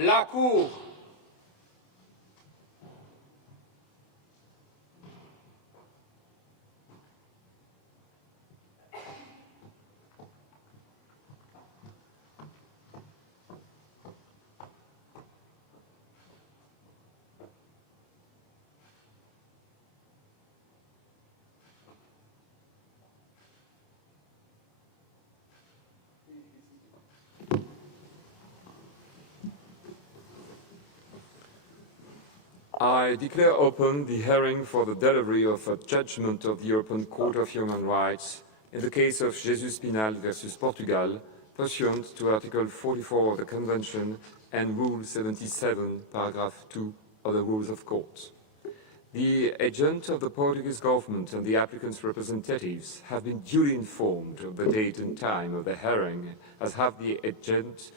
La Cour. I declare open the hearing for the delivery of a judgment of the European Court of Human Rights in the case of Jesus Pinhal versus Portugal, pursuant to Article 44 of the Convention and Rule 77, Paragraph 2 of the Rules of Court. The agent of the Portuguese government and the applicant's representatives have been duly informed of the date and time of the hearing, as have the agent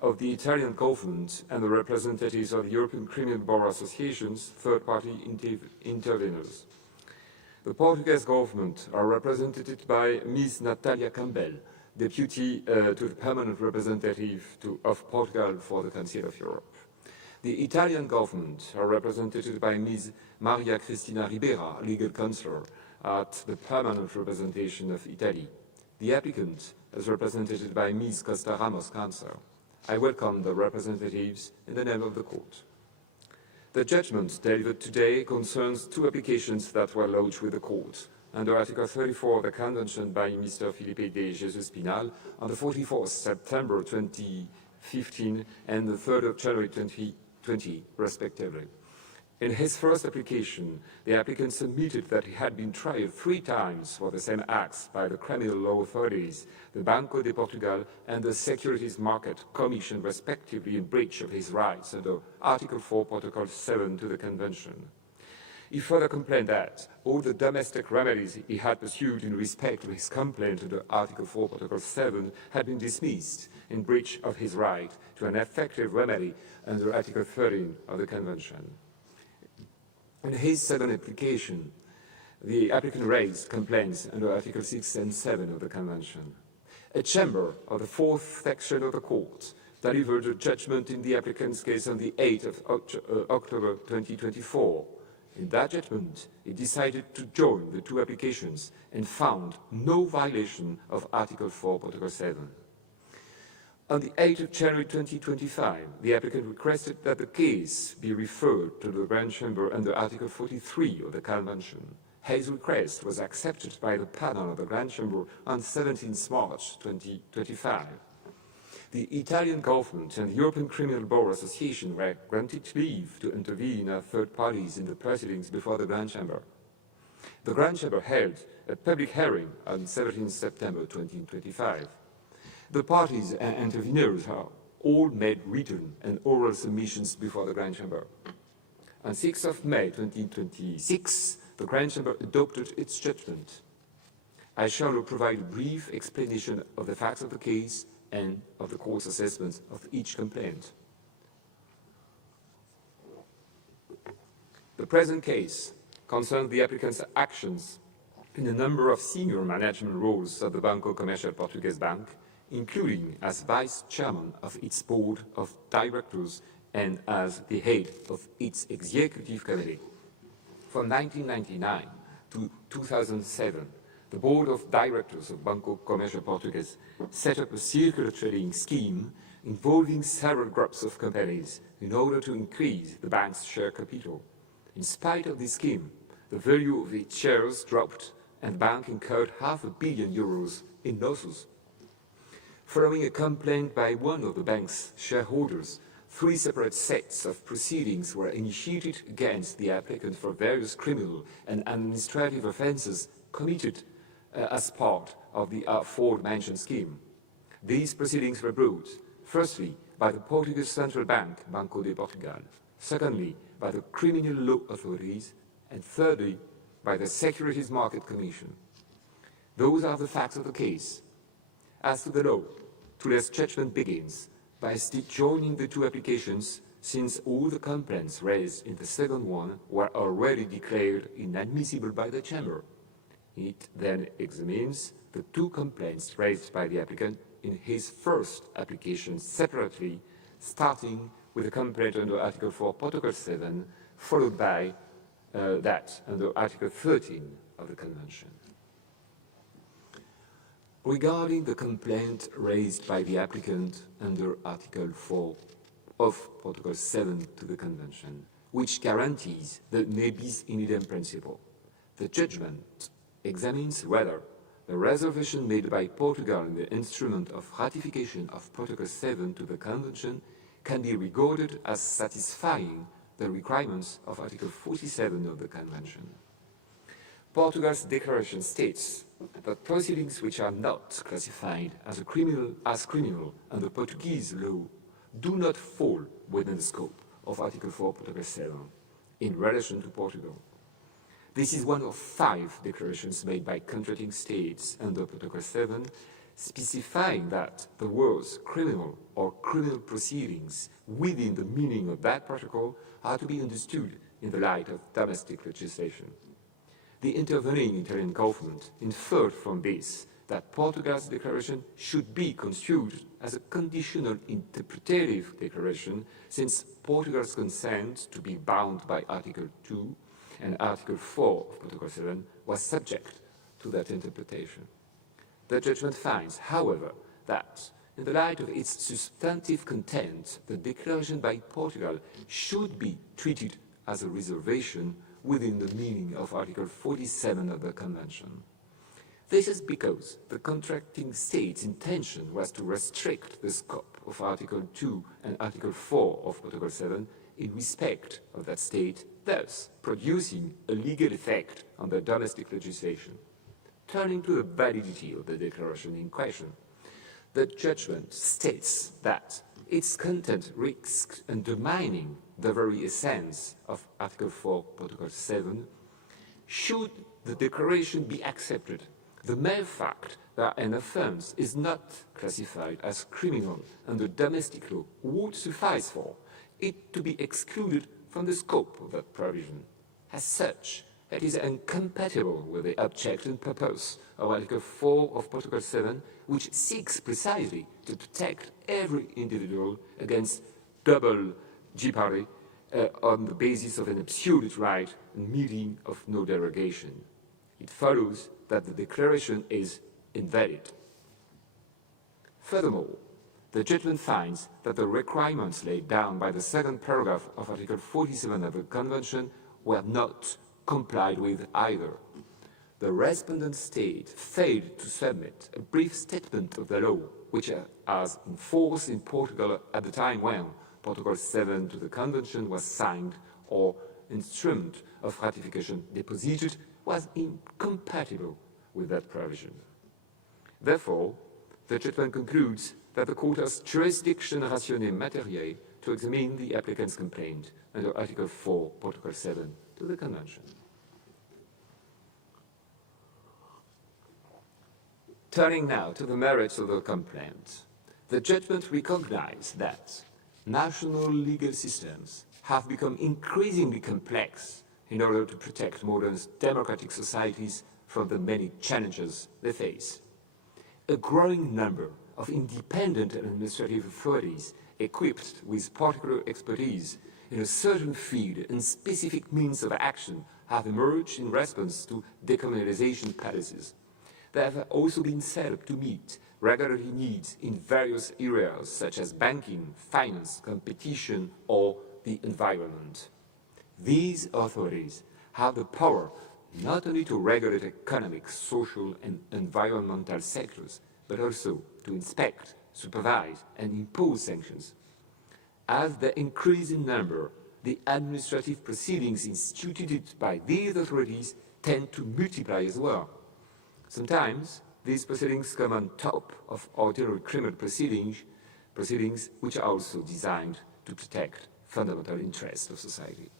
of the Italian government and the representatives of the European Criminal Bar Association's third-party interveners. The Portuguese government are represented by Ms. Natalia Campbell, Deputy to the Permanent Representative of Portugal for the Council of Europe. The Italian government are represented by Ms. Maria Cristina Ribera, Legal Counselor at the Permanent Representation of Italy. The applicant is represented by Ms. Costa Ramos, Counsel. I welcome the representatives in the name of the court. The judgment delivered today concerns two applications that were lodged with the court under Article 34 of the Convention by Mr. Felipe de Jesus Pinhal on the 44th September 2015 and the 3rd of January 2020, respectively. In his first application, the applicant submitted that he had been tried 3 times for the same acts by the criminal law authorities, the Banco de Portugal and the Securities Market Commission, respectively, in breach of his rights under Article 4, Protocol 7 to the Convention. He further complained that all the domestic remedies he had pursued in respect to his complaint under Article 4, Protocol 7 had been dismissed in breach of his right to an effective remedy under Article 13 of the Convention. In his second application, the applicant raised complaints under Article 6 and 7 of the Convention. A chamber of the 4th section of the court delivered a judgment in the applicant's case on the 8th of October 2024. In that judgment, it decided to join the two applications and found no violation of Article 4, Protocol 7. On the 8th of January 2025, the applicant requested that the case be referred to the Grand Chamber under Article 43 of the Convention. His request was accepted by the panel of the Grand Chamber on 17 March 2025. The Italian government and the European Criminal Bar Association were granted leave to intervene as third parties in the proceedings before the Grand Chamber. The Grand Chamber held a public hearing on 17 September 2025. The parties and interveners have all made written and oral submissions before the Grand Chamber. On 6 of May 2026, the Grand Chamber adopted its judgment. I shall now provide a brief explanation of the facts of the case and of the court's assessment of each complaint. The present case concerns the applicant's actions in a number of senior management roles at the Banco Comercial Português Bank, including as vice chairman of its board of directors and as the head of its executive committee. From 1999 to 2007, the board of directors of Banco Comercial Português set up a circular trading scheme involving several groups of companies in order to increase the bank's share capital. In spite of this scheme, the value of its shares dropped and the bank incurred €500 million in losses. Following a complaint by one of the bank's shareholders, 3 separate sets of proceedings were initiated against the applicant for various criminal and administrative offences committed as part of the aforementioned scheme. These proceedings were brought, firstly, by the Portuguese Central Bank, Banco de Portugal, secondly, by the criminal law authorities, and thirdly, by the Securities Market Commission. Those are the facts of the case. As to the law, today's judgment begins by joining the two applications, since all the complaints raised in the second one were already declared inadmissible by the Chamber. It then examines the 2 complaints raised by the applicant in his first application separately, starting with a complaint under Article 4, Protocol 7, followed by that under Article 13 of the Convention. Regarding the complaint raised by the applicant under Article 4 of Protocol 7 to the Convention, which guarantees the ne bis in idem principle, the judgment examines whether the reservation made by Portugal in the instrument of ratification of Protocol 7 to the Convention can be regarded as satisfying the requirements of Article 47 of the Convention. Portugal's declaration states that proceedings which are not classified as criminal under Portuguese law do not fall within the scope of Article 4, Protocol 7 in relation to Portugal. This is one of 5 declarations made by contracting states under Protocol 7, specifying that the words criminal or criminal proceedings within the meaning of that protocol are to be understood in the light of domestic legislation. The intervening Italian government inferred from this that Portugal's declaration should be construed as a conditional interpretative declaration, since Portugal's consent to be bound by Article 2 and Article 4 of Protocol 7 was subject to that interpretation. The judgment finds, however, that in the light of its substantive content, the declaration by Portugal should be treated as a reservation within the meaning of Article 47 of the Convention. This is because the contracting state's intention was to restrict the scope of Article 2 and Article 4 of Protocol 7 in respect of that state, thus producing a legal effect on the domestic legislation. Turning to the validity of the declaration in question, the judgment states that its content risks undermining the very essence of Article 4, Protocol 7. Should the declaration be accepted, the mere fact that an offence is not classified as criminal under domestic law would suffice for it to be excluded from the scope of that provision. As such, it is incompatible with the object and purpose of Article 4 of Protocol 7, which seeks precisely to protect every individual against double jeopardy on the basis of an absolute right and meeting of no derogation. It follows that the declaration is invalid. Furthermore, the judgment finds that the requirements laid down by the second paragraph of Article 47 of the Convention were not complied with either. The respondent state failed to submit a brief statement of the law, which was in force in Portugal at the time when Protocol 7 to the Convention was signed or instrument of ratification deposited was incompatible with that provision. Therefore, the judgment concludes that the Court has jurisdiction ratione materiae to examine the applicant's complaint under Article 4, Protocol 7 to the Convention. Turning now to the merits of the complaint, the judgment recognized that national legal systems have become increasingly complex in order to protect modern democratic societies from the many challenges they face. A growing number of independent administrative authorities equipped with particular expertise in a certain field and specific means of action have emerged in response to decommunalization policies. They have also been set up to meet regulatory needs in various areas such as banking, finance, competition, or the environment. These authorities have the power not only to regulate economic, social, and environmental sectors, but also to inspect, supervise, and impose sanctions. As they increase in number, the administrative proceedings instituted by these authorities tend to multiply as well. Sometimes these proceedings come on top of ordinary criminal proceedings which are also designed to protect fundamental interests of society.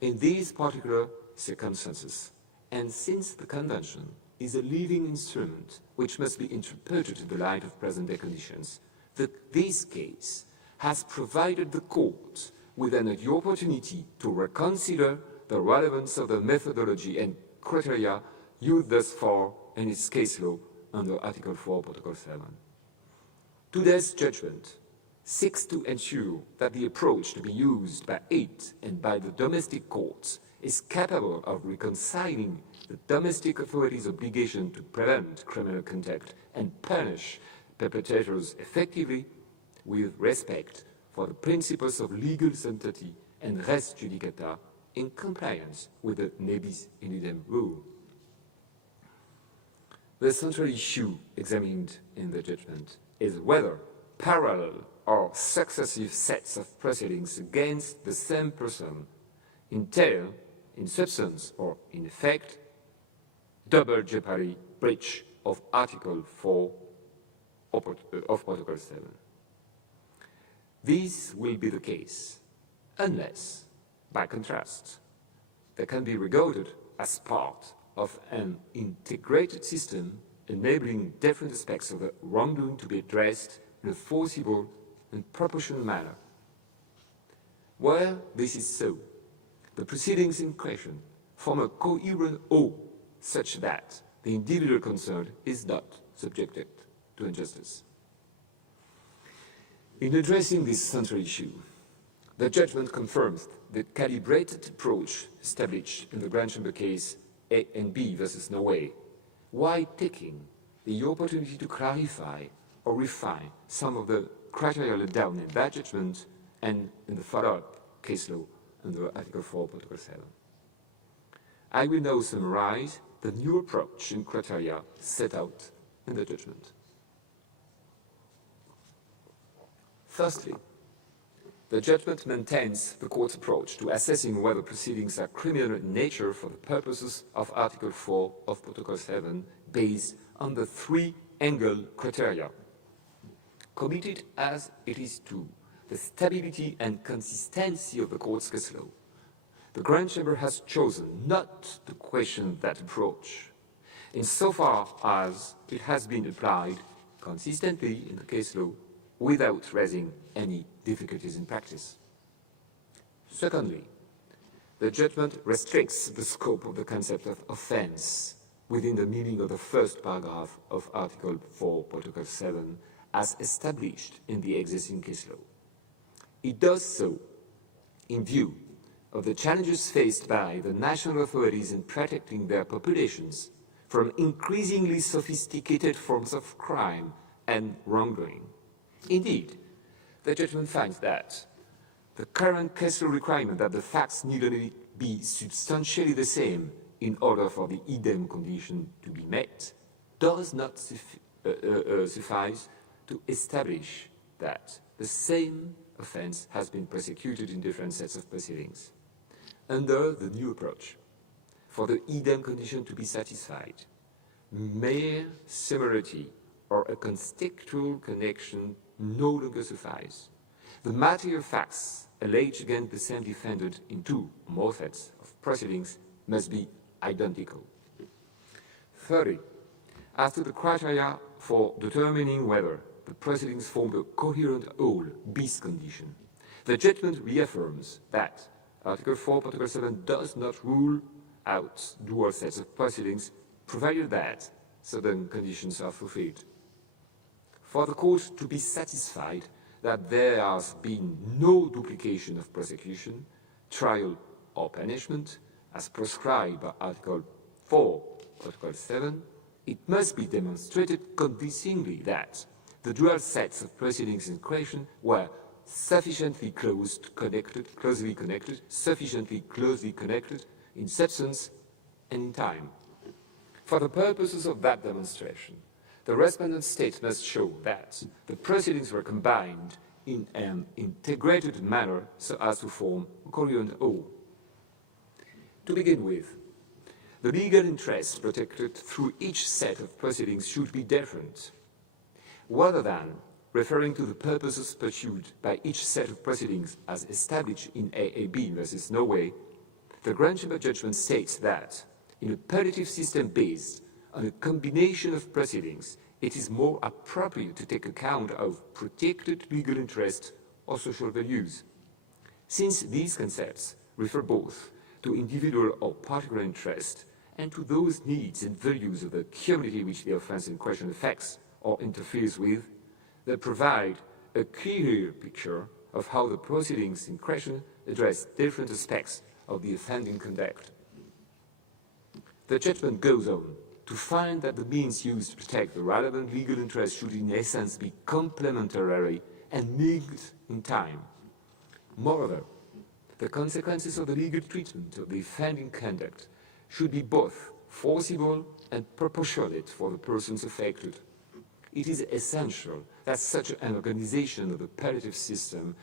In these particular circumstances, and since the Convention is a living instrument which must be interpreted in the light of present-day conditions, this case has provided the Court with an opportunity to reconsider the relevance of the methodology and criteria used thus far in its case law under Article 4, Protocol 7. Today's judgment seeks to ensure that the approach to be used by it and by the domestic courts is capable of reconciling the domestic authorities' obligation to prevent criminal conduct and punish perpetrators effectively with respect for the principles of legal sanctity and res judicata in compliance with the nebis in idem rule. The central issue examined in the judgment is whether parallel or successive sets of proceedings against the same person entail, in substance or in effect, double jeopardy breach of Article 4 of Protocol 7. This will be the case unless, by contrast, they can be regarded as part of an integrated system enabling different aspects of the wrongdoing to be addressed in a forcible and proportional manner. Where this is so, the proceedings in question form a coherent whole such that the individual concerned is not subjected to injustice. In addressing this central issue, the judgment confirms the calibrated approach established in the Grand Chamber case A and B versus Norway, while taking the opportunity to clarify or refine some of the criteria laid down in that judgment and in the follow-up case law under Article 4, Protocol 7. I will now summarize the new approach and criteria set out in the judgment. Firstly, the judgment maintains the court's approach to assessing whether proceedings are criminal in nature for the purposes of Article 4 of Protocol 7 based on the three-angle criteria. Committed as it is to the stability and consistency of the court's case law, the Grand Chamber has chosen not to question that approach, insofar as it has been applied consistently in the case law without raising any difficulties in practice. Secondly, the judgment restricts the scope of the concept of offense within the meaning of the first paragraph of Article 4, Protocol 7, as established in the existing case law. It does so in view of the challenges faced by the national authorities in protecting their populations from increasingly sophisticated forms of crime and wrongdoing. Indeed, the judgment finds that the current case law requirement that the facts need only be substantially the same in order for the idem condition to be met does not suffice to establish that the same offense has been prosecuted in different sets of proceedings. Under the new approach, for the idem condition to be satisfied, mere similarity or a contextual connection no longer suffice. The material facts alleged against the same defendant in two or more sets of proceedings must be identical. Thirdly, as to the criteria for determining whether the proceedings form a coherent whole bis condition, the judgment reaffirms that Article 4, Protocol 7 does not rule out dual sets of proceedings, provided that certain conditions are fulfilled. For the court to be satisfied that there has been no duplication of prosecution, trial, or punishment, as prescribed by Article 4, Protocol 7, it must be demonstrated convincingly that the dual sets of proceedings in question were sufficiently closely connected in substance and in time. For the purposes of that demonstration, the respondent state must show that the proceedings were combined in an integrated manner so as to form a coherent whole. To begin with, the legal interests protected through each set of proceedings should be different. Rather than referring to the purposes pursued by each set of proceedings as established in AAB versus Norway, the Grand Chamber judgment states that in a punitive system based on a combination of proceedings, it is more appropriate to take account of protected legal interests or social values. Since these concepts refer both to individual or particular interest and to those needs and values of the community which the offense in question affects or interferes with, they provide a clearer picture of how the proceedings in question address different aspects of the offending conduct. The judgment goes on to find that the means used to protect the relevant legal interest should in essence be complementary and linked in time. Moreover, the consequences of the legal treatment of the offending conduct should be both forcible and proportionate for the persons affected. It is essential that such an organization of the palliative system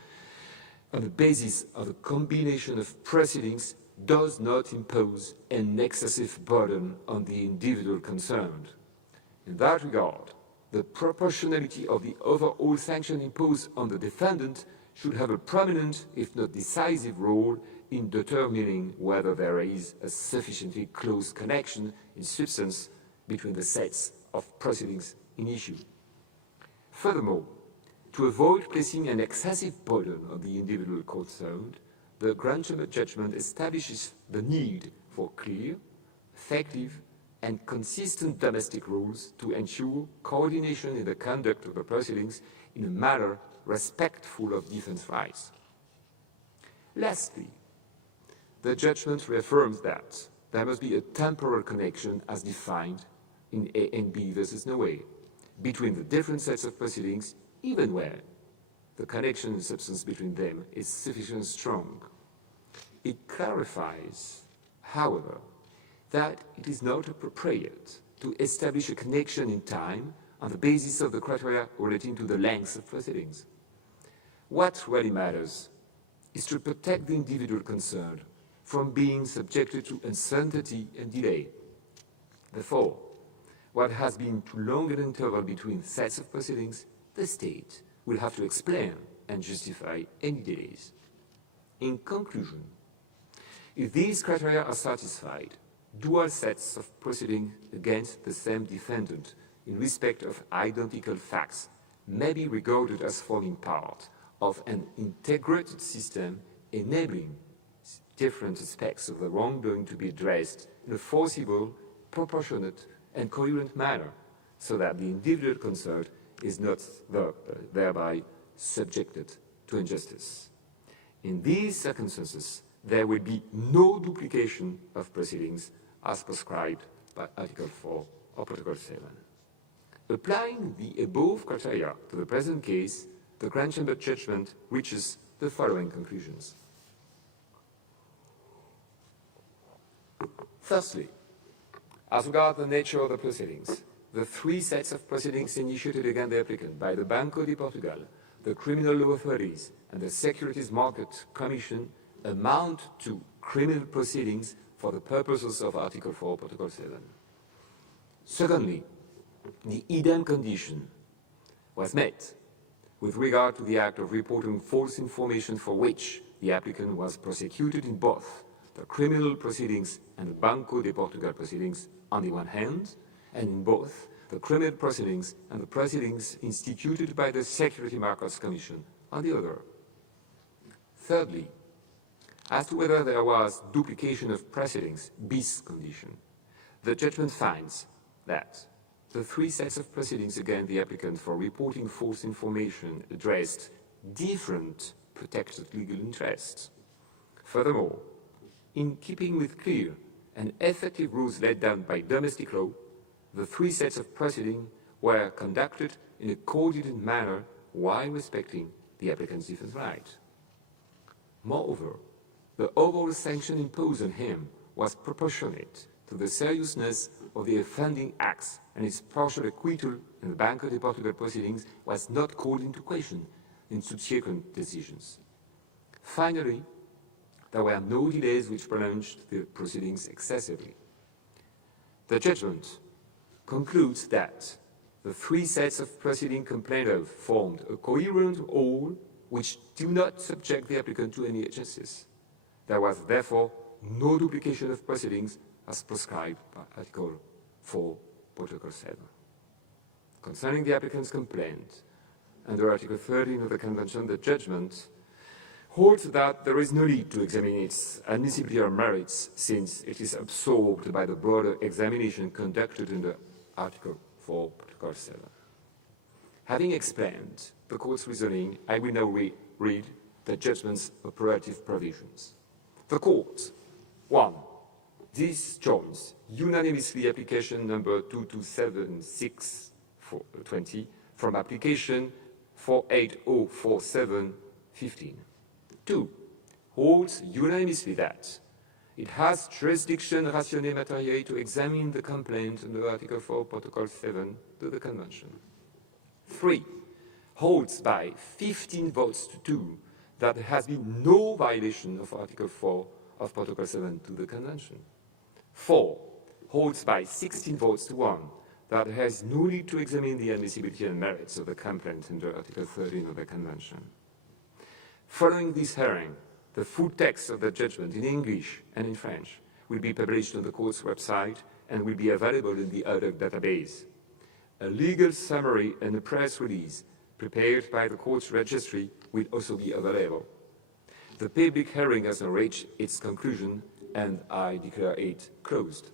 on the basis of a combination of proceedings does not impose an excessive burden on the individual concerned. In that regard, the proportionality of the overall sanction imposed on the defendant should have a prominent, if not decisive, role in determining whether there is a sufficiently close connection in substance between the sets of proceedings in issue. Furthermore, to avoid placing an excessive burden on the individual concerned, the Grand Chamber judgment establishes the need for clear, effective, and consistent domestic rules to ensure coordination in the conduct of the proceedings in a manner respectful of defense rights. Lastly, the judgment reaffirms that there must be a temporal connection as defined in A and B versus Norway between the different sets of proceedings, even where the connection in substance between them is sufficiently strong. It clarifies, however, that it is not appropriate to establish a connection in time on the basis of the criteria relating to the length of proceedings. What really matters is to protect the individual concerned from being subjected to uncertainty and delay. Therefore, what has been too long an interval between sets of proceedings, the state will have to explain and justify any delays. In conclusion, if these criteria are satisfied, dual sets of proceedings against the same defendant in respect of identical facts may be regarded as forming part of an integrated system enabling different aspects of the wrongdoing to be addressed in a forcible, proportionate, and coherent manner, so that the individual concerned is not thereby subjected to injustice. In these circumstances, there will be no duplication of proceedings as prescribed by Article 4 of Protocol 7. Applying the above criteria to the present case, the Grand Chamber judgment reaches the following conclusions. Firstly, as regards the nature of the proceedings, the three sets of proceedings initiated against the applicant by the Banco de Portugal, the criminal law authorities, and the Securities Market Commission amount to criminal proceedings for the purposes of Article 4, Protocol 7. Secondly, the idem condition was met with regard to the act of reporting false information for which the applicant was prosecuted in both the criminal proceedings and the Banco de Portugal proceedings on the one hand, and in both the criminal proceedings and the proceedings instituted by the Securities Markets Commission on the other. Thirdly, as to whether there was duplication of proceedings, bis condition, the judgment finds that the three sets of proceedings against the applicant for reporting false information addressed different protected legal interests. Furthermore, in keeping with clear and effective rules laid down by domestic law, the three sets of proceedings were conducted in a coordinated manner while respecting the applicant's defense right. Moreover, the overall sanction imposed on him was proportionate to the seriousness of the offending acts, and his partial acquittal in the Banco de Portugal proceedings was not called into question in subsequent decisions. Finally, there were no delays which prolonged the proceedings excessively. The judgment concludes that the three sets of proceedings complained of formed a coherent whole which do not subject the applicant to any justice. There was therefore no duplication of proceedings as prescribed by Article 4, Protocol 7. Concerning the applicant's complaint, under Article 13 of the Convention, the judgment holds that there is no need to examine its admissibility or merits, since it is absorbed by the broader examination conducted under Article 4, Protocol 7. Having explained the court's reasoning, I will now read the judgment's operative provisions. The court, 1. Disjoins unanimously application number 2276/20 from application 48047/15. 2. Holds unanimously that it has jurisdiction ratione materiae to examine the complaint under Article 4, Protocol 7 to the Convention. 3. Holds by 15 votes to 2 that there has been no violation of Article 4 of Protocol 7 to the Convention. 4. Holds by 16 votes to 1 that there is no need to examine the admissibility and merits of the complaint under Article 13 of the Convention. Following this hearing, the full text of the judgment in English and in French will be published on the court's website and will be available in the ODOC database. A legal summary and a press release prepared by the court's registry will also be available. The public hearing has now reached its conclusion, and I declare it closed.